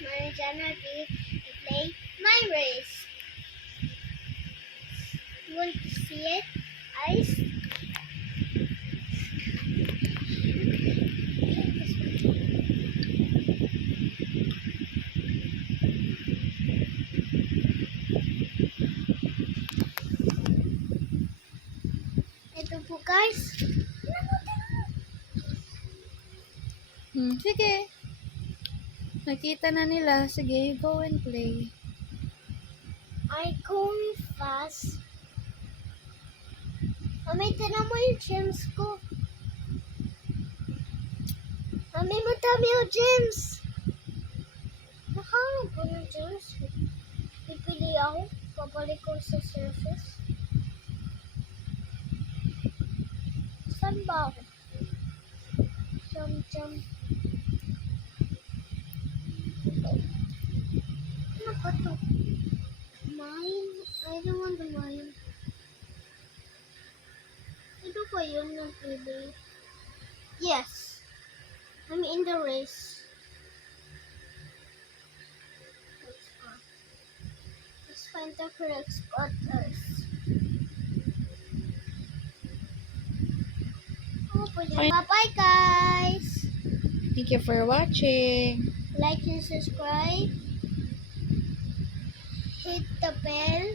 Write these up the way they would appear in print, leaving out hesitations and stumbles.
guys, my channel is play my race. You want to see it, guys? Ito po guys. Sige. Nakita na nila. Sige, go and play. I going fast. Mami, tinan mo yung gems ko. Mami, madami yung gems. Nakahanap ko ng gems. Pipili ako. Pabalik ko sa surface. Saan ba ako? Jump. Ano ba ito? Mine? I don't want the mine. Ito ba yun na pili? Yes. I'm in the race. Let's find the correct spot first. Bye-bye, guys. Thank you for watching. Like and subscribe. Hit the bell.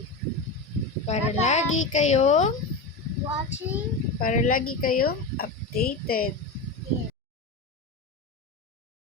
Para Bye-bye. lagi kayong Watching. updated.